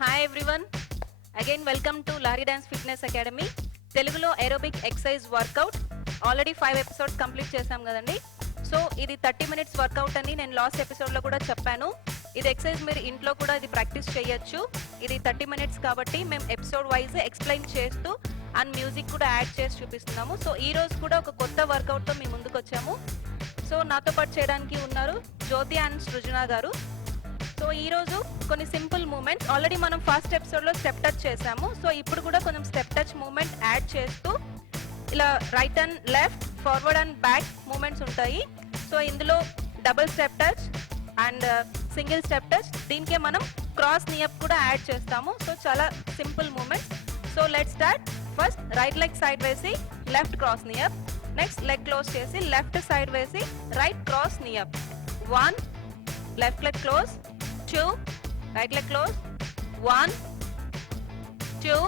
Hi everyone. Again welcome to Lahari Dance Fitness Academy. Telugulo aerobic exercise workout. Already 5 episodes complete chesam kadandi. So ఇది 30 minutes workout అని నేను last episode లో కూడా చెప్పాను. ఇది ఎక్సర్సైజ్ మీరు ఇంట్లో కూడా ఇది ప్రాక్టీస్ చేయొచ్చు. ఇది 30 minutes కాబట్టి మేము ఎపిసోడ్ వైజ్ ఎక్స్ప్లెయిన్ చేస్తూ అండ్ మ్యూజిక్ కూడా యాడ్ చేసి చూపిస్తున్నాము. సో ఈ రోజు కూడా ఒక కొత్త వర్కౌట్ తో మీ ముందుకు వచ్చాము. సో నాతో పాటు చేయడానికి ఉన్నారు జ్యోతి అండ్ సృజన గారు. సో ఈ రోజు కొన్ని సింపుల్ మూమెంట్స్ ఆల్రెడీ మనం ఫస్ట్ ఎపిసోడ్ లో స్టెప్ టచ్ చేసాము. సో ఇప్పుడు కూడా కొంచెం స్టెప్ టచ్ మూమెంట్ యాడ్ చేస్తూ ఇలా right and left forward and back moments ఉంటాయి. సో ఇందులో double step touch and single step touch, దీనికే మనం క్రాస్ నీ అప్ కూడా యాడ్ చేస్తాము. సో చాలా simple moments. So let's start. First right leg side వేసి left cross knee up, next leg close చేసి left side వేసి right cross knee up. 1 left leg close, 2 right leg close, 1 2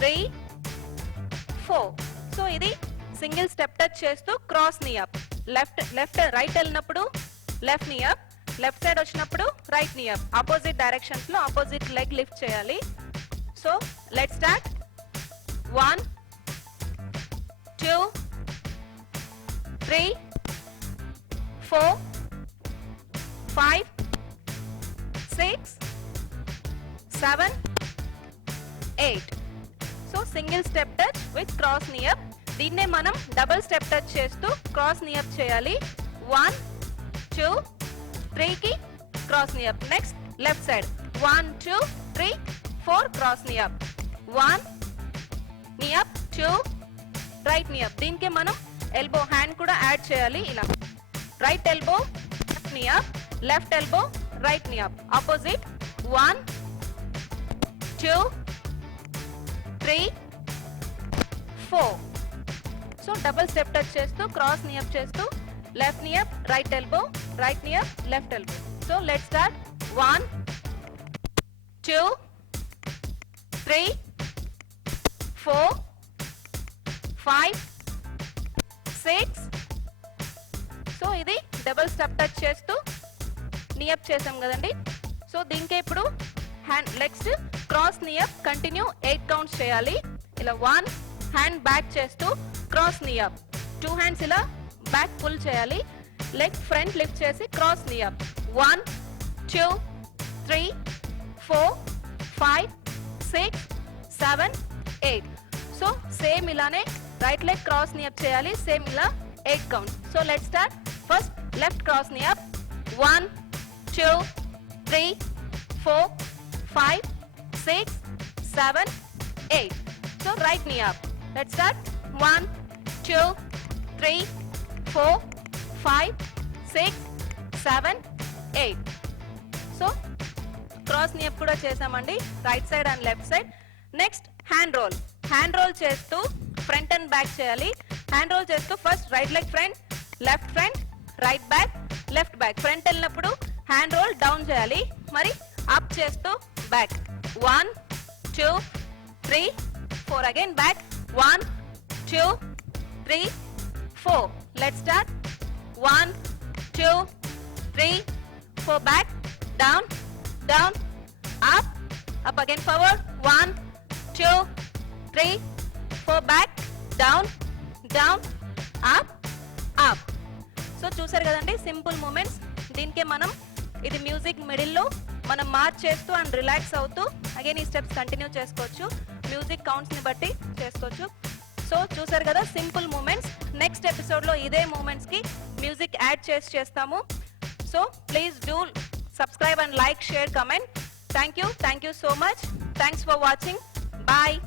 3 4. So ఇది single step touch చేస్తూ cross knee up. Left right వెళ్ళినప్పుడు left knee up, left side వచ్చినప్పుడు right knee up. Opposite directions లో opposite leg lift చేయాలి. So let's start. 1 2 3 4 5 6 7 8. So single step touch with cross knee up. దీన్నే మనం double step touch చేస్తూ cross knee up చేయాలి. 1 2 3 కి cross knee up. Next left side 1 2 3 4 cross knee up. 1 నీ అప్, 2 right knee up. దీనికే మనం elbow hand కూడా add చేయాలి. ఇలా right elbow knee up, left elbow right knee up. Opposite 1 2 3 4. So double step touch చేస్తూ cross knee up చేస్తూ left knee up, right elbow, right knee up, left elbow. So let's start. 1 2 3 4 5 6. So ఇది double step touch చేస్తూ knee up చేసాం కదండి. So దీనికే ఇప్పుడు hand legs cross knee up continue 8 counts చేయాలి. ఇలా 1 హ్యాండ్ బ్యాక్ చేస్తూ క్రాస్ నీ అప్, 2 హ్యాండ్స్ ఇలా బ్యాక్ పుల్ చేయాలి. లెగ్ ఫ్రంట్ లిఫ్ట్ చేసి cross knee up. 1 2 3 4 5 6 7 8. So same ఇలానే right leg cross knee up చేయాలి. సేమ్ ఇలా 8 counts. So let's start. First left cross knee up. 1 2 3 4 5 6 7 8. So right knee up. Let's start. 1 2 3 4 5 6 7 8. So cross knee up kuda chesamandi, right side and left side. Next hand roll. Hand roll chestu front and back cheyali. Hand roll chestu first right leg front, left front, right back, left back. Front ellinappudu hand roll down చేయాలి, మరి up చేస్తూ back. 1 2 3 4. Again back. 1 2 3 4. Let's start. 1 2 3 4. Back, down down, up up. Again forward. 1 2 3 4. Back, down down, up up. So చూసారు కదండి simple moments. దీనికే మనం ఇది మ్యూజిక్ మిడిల్లో మనం మార్చ్ చేస్తూ అండ్ రిలాక్స్ అవుతూ అగైన్ ఈ స్టెప్స్ కంటిన్యూ చేసుకోవచ్చు. మ్యూజిక్ కౌంట్స్ని బట్టి చేసుకోవచ్చు. సో చూసారు కదా సింపుల్ మూమెంట్స్. నెక్స్ట్ ఎపిసోడ్లో ఇదే మూమెంట్స్కి మ్యూజిక్ యాడ్ చేస్తాము. So please do subscribe and like, share, comment. Thank you so much. Thanks for watching. Bye.